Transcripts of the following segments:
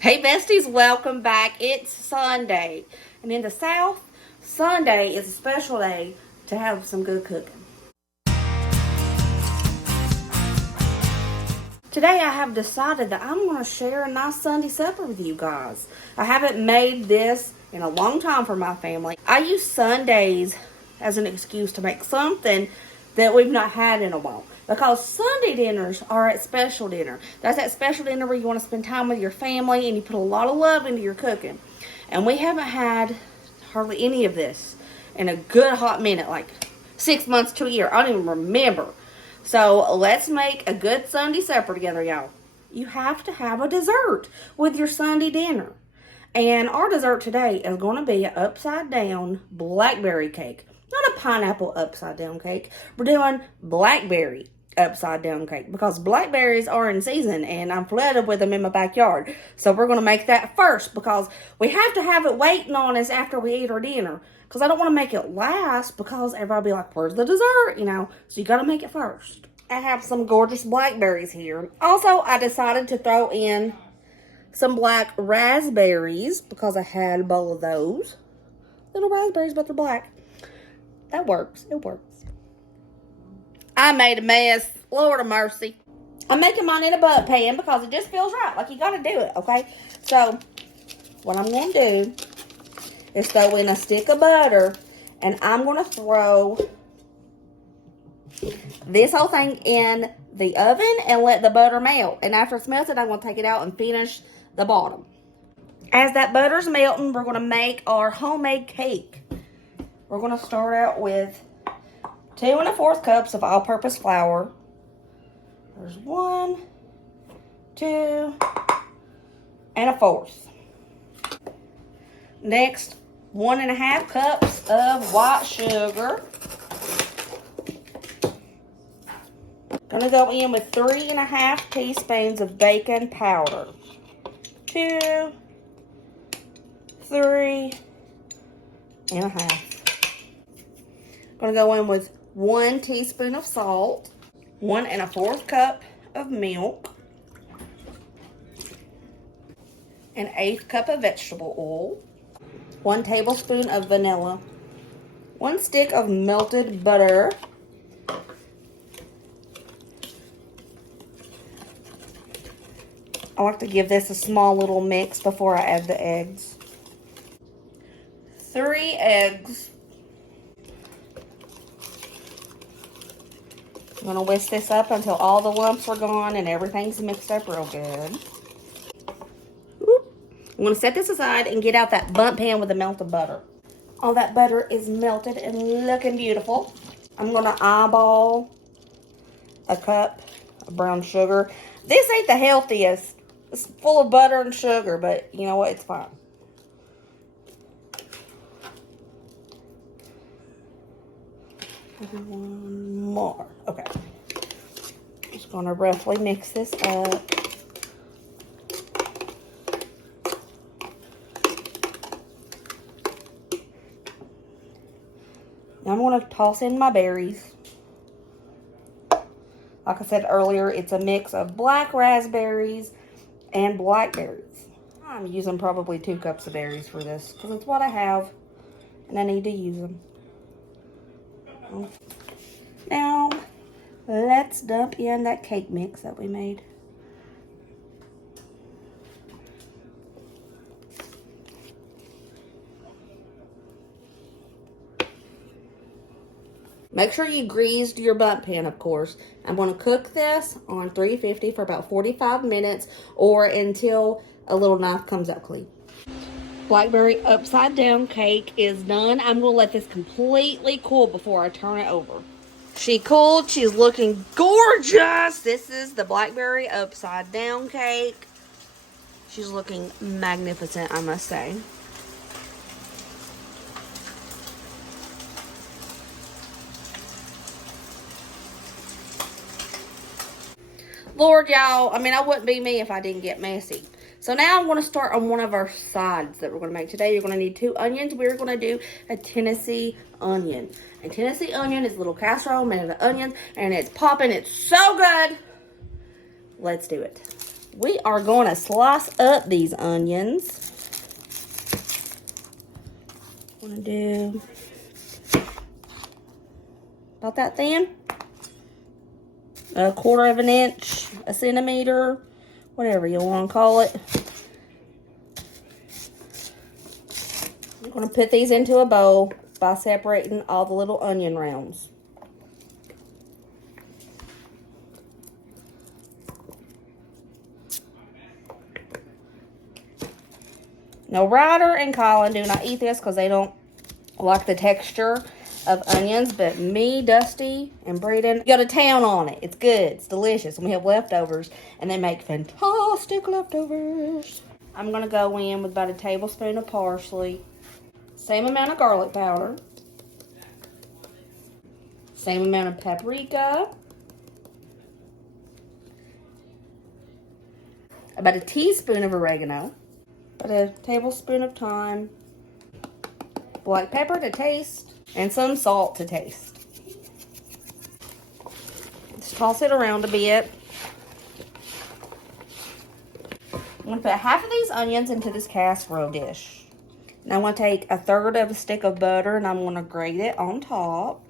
Hey besties, welcome back. It's Sunday. And in the South, Sunday is a special day to have some good cooking. Today I have decided that I'm going to share a nice Sunday supper with you guys. I haven't made this in a long time for my family. I use Sundays as an excuse to make something that we've not had in a while. Because Sunday dinners are at special dinner. That's that special dinner where you want to spend time with your family and you put a lot of love into your cooking. And we haven't had hardly any of this in a good hot minute, like 6 months to a year. I don't even remember. So let's make a good Sunday supper together, y'all. You have to have a dessert with your Sunday dinner. And our dessert today is going to be an upside down blackberry cake. Not a pineapple upside down cake. We're doing blackberry upside down cake because blackberries are in season and I'm flooded with them in my backyard. So we're going to make that first because we have to have it waiting on us after we eat our dinner. Because I don't want to make it last because everybody will be like, where's the dessert? You know, so you got to make it first. I have some gorgeous blackberries here. Also, I decided to throw in some black raspberries because I had a bowl of those. Little raspberries, but they're black. That works. It works. I made a mess. Lord of mercy. I'm making mine in a butt pan because it just feels right. Like you got to do it, okay? So, what I'm going to do is throw in a stick of butter. And I'm going to throw this whole thing in the oven and let the butter melt. And after it's melted, I'm going to take it out and finish the bottom. As that butter's melting, we're going to make our homemade cake. We're going to start out with 2 1/4 cups of all-purpose flour. There's 1, 2, and 1/4. Next, 1 1/2 cups of white sugar. Gonna go in with 3 1/2 teaspoons of baking powder. 2, 3 1/2. Gonna go in with 1 teaspoon of salt, 1 1/4 cup of milk, an 1/8 cup of vegetable oil, 1 tablespoon of vanilla, 1 stick of melted butter, I like to give this a small little mix before I add the eggs, 3 eggs. I'm going to whisk this up until all the lumps are gone and everything's mixed up real good. I'm going to set this aside and get out that bundt pan with the melted butter. All that butter is melted and looking beautiful. I'm going to eyeball a cup of brown sugar. This ain't the healthiest. It's full of butter and sugar, but you know what? It's fine. One more. Okay. Just going to roughly mix this up. Now I'm going to toss in my berries. Like I said earlier, it's a mix of black raspberries and blackberries. I'm using probably 2 cups of berries for this because it's what I have and I need to use them. Now, let's dump in that cake mix that we made. Make sure you greased your bundt pan, of course. I'm going to cook this on 350 for about 45 minutes or until a little knife comes out clean. Blackberry upside down cake is done. I'm going to let this completely cool before I turn it over. She cooled. She's looking gorgeous. This is the blackberry upside down cake. She's looking magnificent, I must say. Lord, y'all, I mean, I wouldn't be me if I didn't get messy. So now I'm going to start on one of our sides that we're going to make today. You're going to need 2 onions. We're going to do a Tennessee onion. A Tennessee onion is a little casserole made of onions, and it's popping. It's so good. Let's do it. we are going to slice up these onions. I'm going to do about that thin. A 1/4 of an inch, a centimeter, whatever you want to call it. I'm going to put these into a bowl by separating all the little onion rounds. Now, Ryder and Colin do not eat this because they don't like the texture of onions, but me, Dusty, and Braden go to town on it. It's good. It's delicious. And we have leftovers, and they make fantastic leftovers. I'm going to go in with about a tablespoon of parsley, same amount of garlic powder, same amount of paprika, about a teaspoon of oregano, about a tablespoon of thyme, black pepper to taste, and some salt to taste. Just toss it around a bit. I'm going to put half of these onions into this casserole dish. Now I'm going to take 1/3 of a stick of butter and I'm going to grate it on top.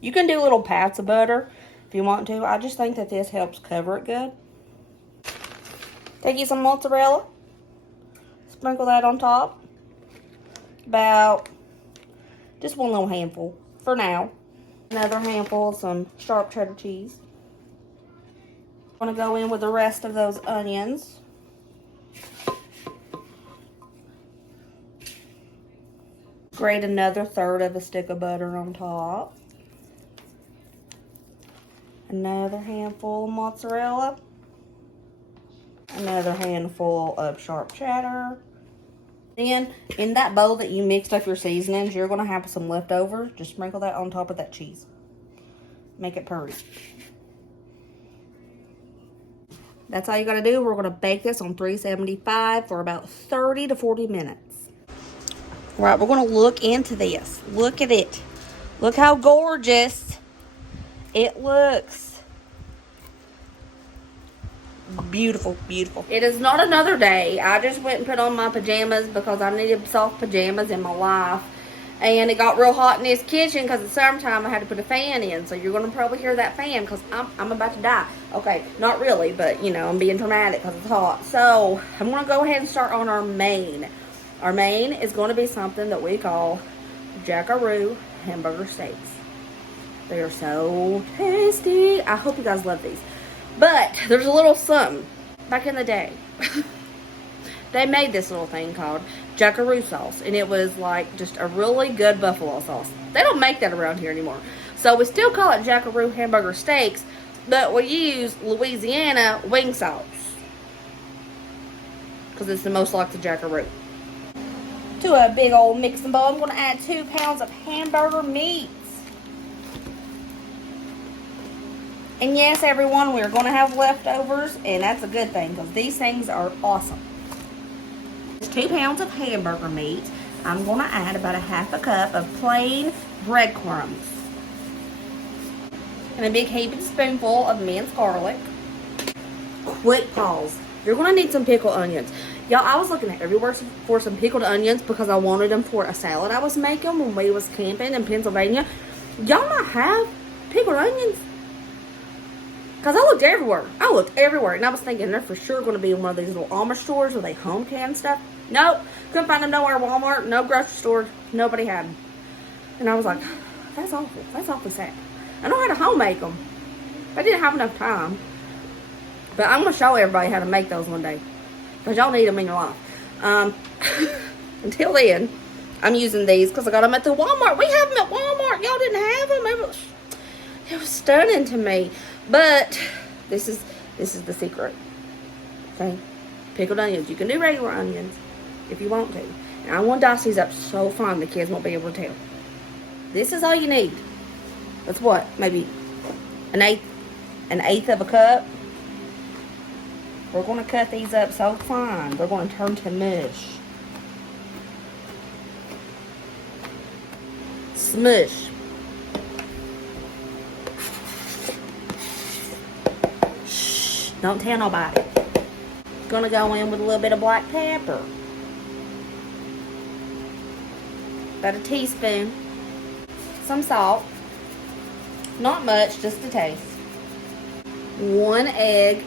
You can do little pats of butter if you want to. I just think that this helps cover it good. Take you some mozzarella. Sprinkle that on top. About just one little handful for now. Another handful of some sharp cheddar cheese. I'm going to go in with the rest of those onions. Grate another 1/3 of a stick of butter on top. Another handful of mozzarella. Another handful of sharp cheddar. Then, in that bowl that you mixed up your seasonings, you're going to have some leftovers. Just sprinkle that on top of that cheese. Make it purry. That's all you got to do. We're going to bake this on 375 for about 30 to 40 minutes. All right, we're going to look into this. Look at it. Look how gorgeous it looks. Beautiful, beautiful. It is not another day. I just went and put on my pajamas because I needed soft pajamas in my life. And it got real hot in this kitchen because it's summertime. I had to put a fan in. So you're going to probably hear that fan because I'm about to die. Okay, not really, but, you know, I'm being dramatic because it's hot. So I'm going to go ahead and start on our main. Our main is going to be something that we call Jackaroo hamburger steaks. They are so tasty. I hope you guys love these. But there's a little something. Back in the day, they made this little thing called Jackaroo sauce. And it was like just a really good buffalo sauce. They don't make that around here anymore. So we still call it Jackaroo hamburger steaks. But we use Louisiana wing sauce. Because it's the most like the Jackaroo. To a big old mixing bowl, I'm going to add 2 pounds of hamburger meat. And yes, everyone, we're going to have leftovers, and that's a good thing because these things are awesome. 2 pounds of hamburger meat. I'm going to add about a 1/2 cup of plain breadcrumbs. And a big heaping spoonful of minced garlic. Quick pause. You're going to need some pickled onions. Y'all, I was looking at everywhere for some pickled onions because I wanted them for a salad I was making when we was camping in Pennsylvania. Y'all not have pickled onions? Because I looked everywhere. And I was thinking they're for sure going to be in one of these little Amish stores where they home can stuff. Nope. Couldn't find them nowhere. Walmart, no grocery store. Nobody had them. And I was like, that's awful. That's awfully sad. I know how to home make them. But I didn't have enough time. But I'm going to show everybody how to make those one day. Because y'all need them in your life. Until then, I'm using these because I got them at the Walmart. We have them at Walmart. Y'all didn't have them. It was stunning to me. But this is the secret. Okay? Pickled onions. You can do regular onions if you want to. And I want to dice these up so fine the kids won't be able to tell. This is all you need. That's what? Maybe an eighth of a cup. We're going to cut these up so fine. They're going to turn to mush. Smush. Shh. Don't tell nobody. Gonna go in with a little bit of black pepper. About a teaspoon. Some salt. Not much, just a taste. 1 egg.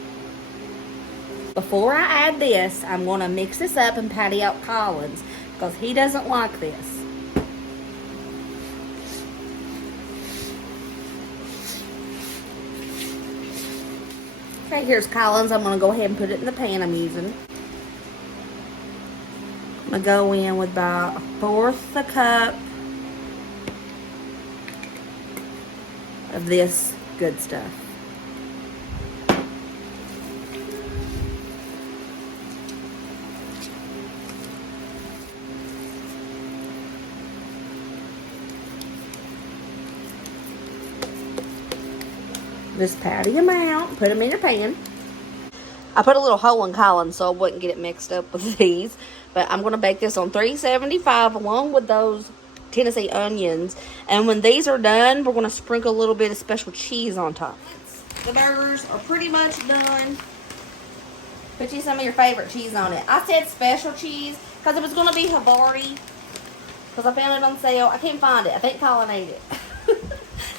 Before I add this, I'm gonna mix this up and patty out Collins because he doesn't like this. Okay, here's Collins. I'm going to go ahead and put it in the pan I'm using. I'm going to go in with about 1/4 a cup of this good stuff. Just patty them out, put them in your pan. I put a little hole in Collins so I wouldn't get it mixed up with these. But I'm going to bake this on 375 along with those Tennessee onions. And when these are done, we're going to sprinkle a little bit of special cheese on top. The burgers are pretty much done. Put you some of your favorite cheese on it. I said special cheese because it was going to be Havarti. Because I found it on sale. I can't find it. I think Colin ate it.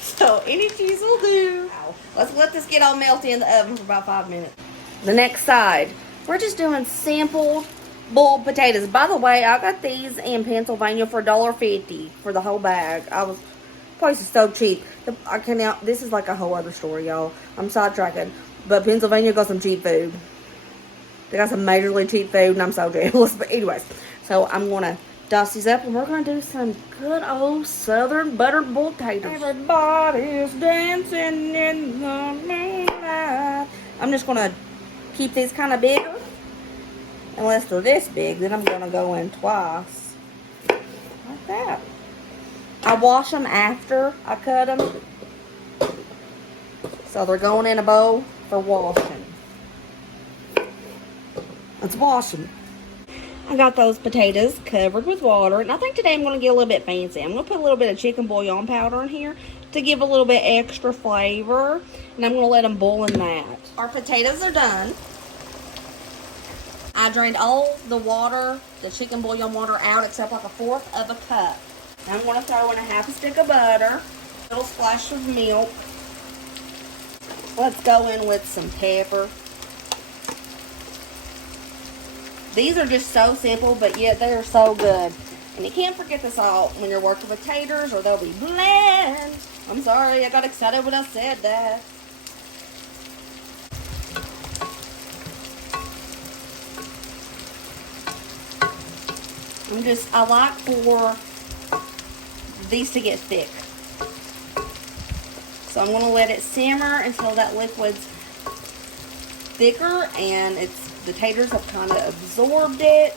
So any cheese will do. Let's let this get all melty in the oven for about 5 minutes. The next side, we're just doing simple boiled potatoes. By the way, I got these in Pennsylvania for $1.50 for the whole bag. Price is so cheap. This is like a whole other story, y'all. I'm sidetracking. But Pennsylvania got some cheap food. They got some majorly cheap food, and I'm so jealous. But anyways, so I'm going to dust these up, and we're going to do some good old southern buttered boiled potatoes. Everybody's dancing in the moonlight. I'm just going to keep these kind of bigger. Unless they're this big, then I'm going to go in twice. Like that. I wash them after I cut them. So they're going in a bowl for washing. Let's wash them. I got those potatoes covered with water. And I think today I'm going to get a little bit fancy. I'm going to put a little bit of chicken bouillon powder in here to give a little bit extra flavor. And I'm going to let them boil in that. Our potatoes are done. I drained all the water, the chicken bouillon water out except like 1/4 of a cup. Now I'm going to throw in a 1/2 stick of butter, a little splash of milk. Let's go in with some pepper. These are just so simple, but yet they are so good. And you can't forget the salt when you're working with taters or they'll be bland. I'm sorry, I got excited when I said that. I like for these to get thick. So I'm going to let it simmer until that liquid's thicker and the taters have kind of absorbed it.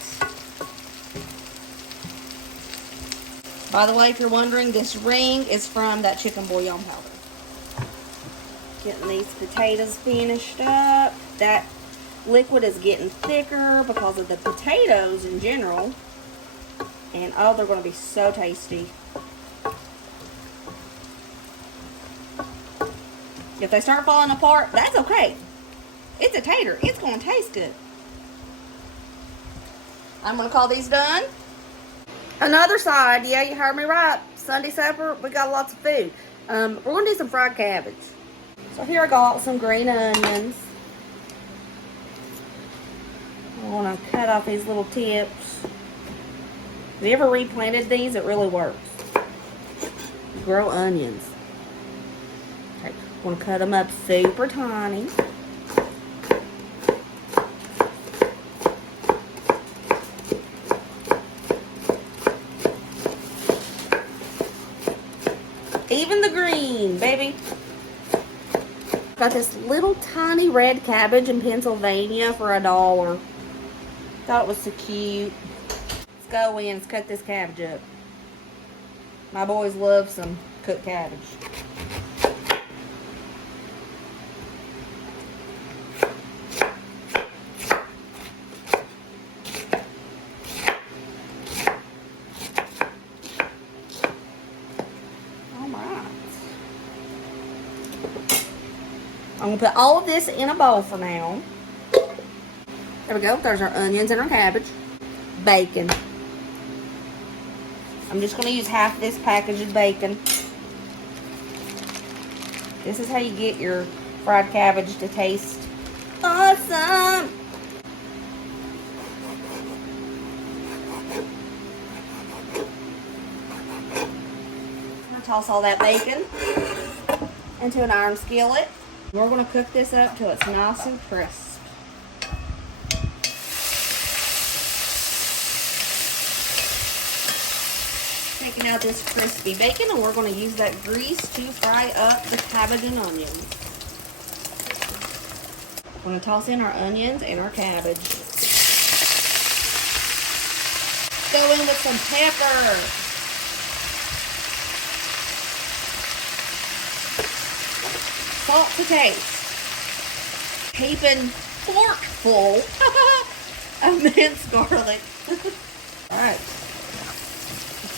By the way, if you're wondering, this ring is from that chicken bouillon powder. Getting these potatoes finished up. That liquid is getting thicker because of the potatoes in general. And oh, they're going to be so tasty. If they start falling apart, that's okay. It's a tater. It's going to taste good. I'm going to call these done. Another side. Yeah, you heard me right. Sunday supper, we got lots of food. We're going to do some fried cabbage. So here I got some green onions. I want to cut off these little tips. Have you ever replanted these? It really works. Grow onions. Okay, I'm going to cut them up super tiny. Even the green, baby. Got this little tiny red cabbage in Pennsylvania for $1. Thought it was so cute. Let's go in. Let's cut this cabbage up. My boys love some cooked cabbage. I'm going to put all of this in a bowl for now. There we go. There's our onions and our cabbage. Bacon. I'm just going to use half this package of bacon. This is how you get your fried cabbage to taste awesome. I'm going to toss all that bacon into an iron skillet. We're going to cook this up till it's nice and crisp. Taking out this crispy bacon, and we're going to use that grease to fry up the cabbage and onions. We're going to toss in our onions and our cabbage. Go in with some pepper. Salt to taste. Heaping forkful of minced garlic. Alright.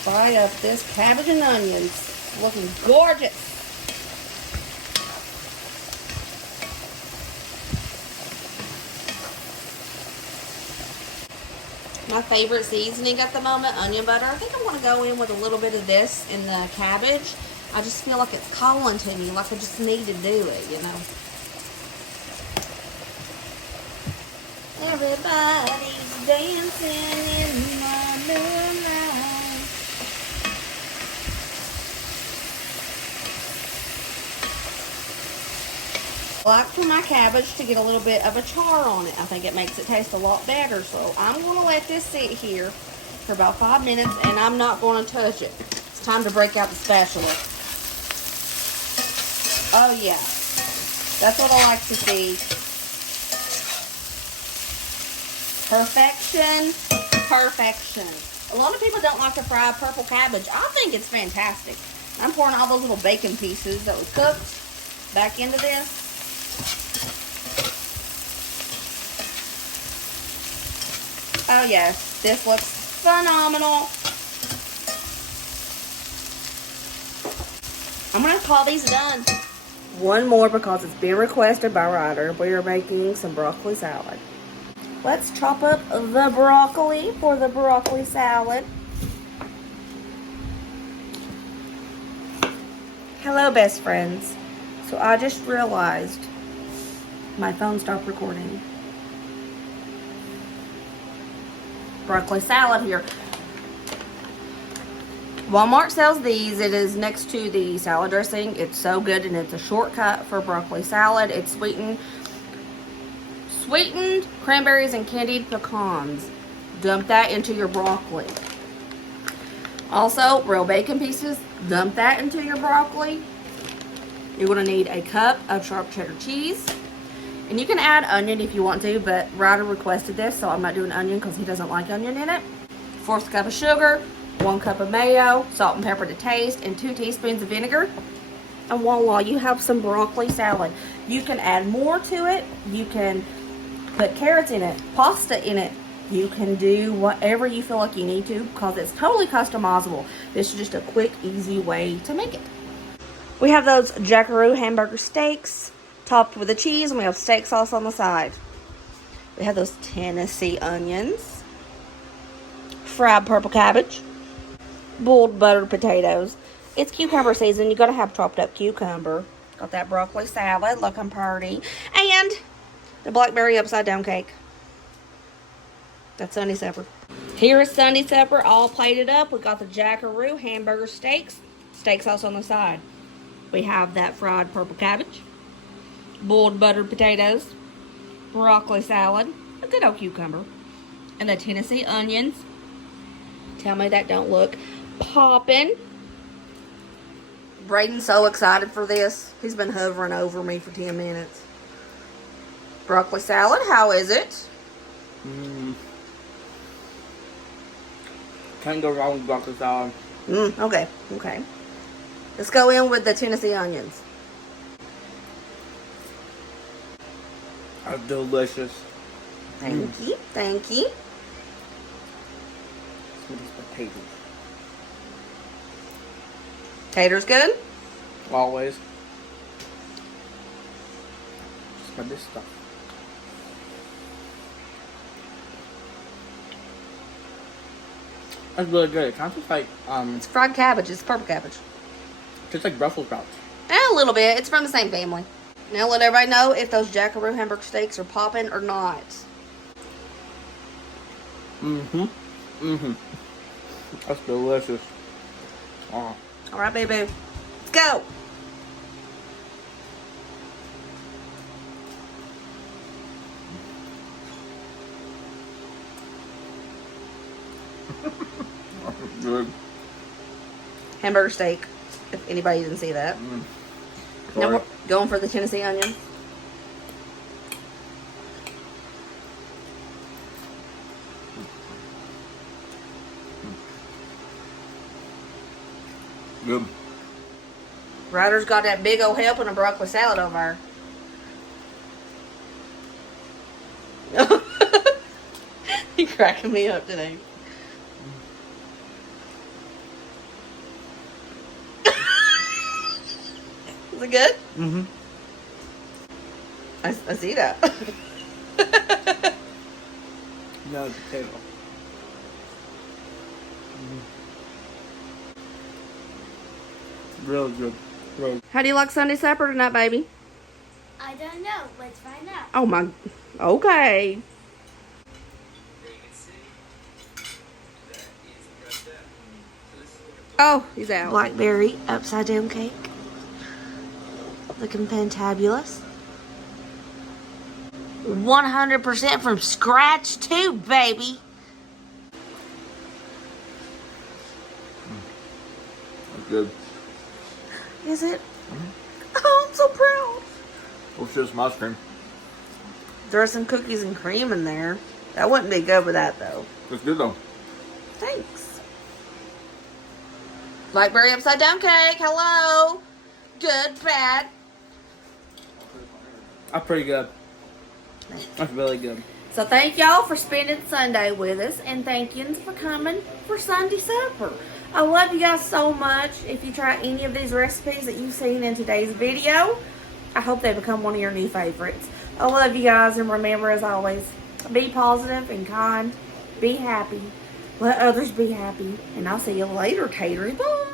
Fry up this cabbage and onions. Looking gorgeous. My favorite seasoning at the moment, onion butter. I think I'm going to go in with a little bit of this in the cabbage. I just feel like it's calling to me, like I just need to do it, you know. Everybody's dancing in my moonlight. I like for my cabbage to get a little bit of a char on it. I think it makes it taste a lot better. So I'm going to let this sit here for about 5 minutes, and I'm not going to touch it. It's time to break out the spatula. Oh yeah, that's what I like to see. Perfection, perfection. A lot of people don't like to fry purple cabbage. I think it's fantastic. I'm pouring all those little bacon pieces that was cooked back into this. Oh yes, this looks phenomenal. I'm going to call these done. One more because it's been requested by Ryder. We are making some broccoli salad. Let's chop up the broccoli for the broccoli salad. Hello, best friends. So I just realized my phone stopped recording. Broccoli salad here. Walmart sells these. It is next to the salad dressing. It's so good, and it's a shortcut for broccoli salad. It's sweetened cranberries and candied pecans. Dump that into your broccoli. Also, real bacon pieces. Dump that into your broccoli. You're going to need a cup of sharp cheddar cheese. And you can add onion if you want to, but Ryder requested this, so I'm not doing onion because he doesn't like onion in it. 1/4 cup of sugar. 1 cup of mayo, salt and pepper to taste, and 2 teaspoons of vinegar. And voila, you have some broccoli salad. You can add more to it. You can put carrots in it, pasta in it. You can do whatever you feel like you need to because it's totally customizable. This is just a quick, easy way to make it. We have those Jackaroo hamburger steaks topped with the cheese, and we have steak sauce on the side. We have those Tennessee onions, fried purple cabbage, boiled buttered potatoes. It's cucumber season. You gotta have chopped up cucumber. Got that broccoli salad looking pretty. And the blackberry upside down cake. That's Sunday supper. Here is Sunday supper all plated up. We got the Jackaroo hamburger steaks. Steak sauce on the side. We have that fried purple cabbage, boiled buttered potatoes, broccoli salad, a good old cucumber, and the Tennessee onions. Tell me that don't look popping. Braden's so excited for this. He's been hovering over me for 10 minutes. Broccoli salad, how is it? Can't go wrong with broccoli salad. Okay. Let's go in with the Tennessee onions. That's delicious. Thank you. Thank you. With these potatoes. Taters good? Always. Try this stuff. That's really good. It kind of tastes like It's fried cabbage. It's purple cabbage. tastes like Brussels sprouts. A little bit. It's from the same family. Now let everybody know if those Jackaroo hamburger steaks are popping or not. That's delicious. Oh. All right, baby. Let's go. Good. Hamburger steak, if anybody didn't see that. Now we're going for the Tennessee onion. Good. Ryder's got that big old helping of broccoli salad over there. You're cracking me up today. Is it good? Mm-hmm. I see that. No, the potato. Really good. Really. How do you like Sunday supper tonight, baby? I don't know. Let's find out. Oh my. Okay. Oh, he's out. Blackberry upside down cake. Looking fantabulous. 100% from scratch too, baby. That's good. Is it? Oh, I'm so proud. Let's do some ice cream. There's some cookies and cream in there. That wouldn't be good with that though. It's good though. Thanks. Blackberry upside down cake. Hello. Good, bad. That's pretty good. That's really good. So thank y'all for spending Sunday with us, and thank you for coming for Sunday supper. I love you guys so much. If you try any of these recipes that you've seen in today's video, I hope they become one of your new favorites. I love you guys, and remember, as always, be positive and kind. Be happy. Let others be happy. And I'll see you later, Catery. Bye.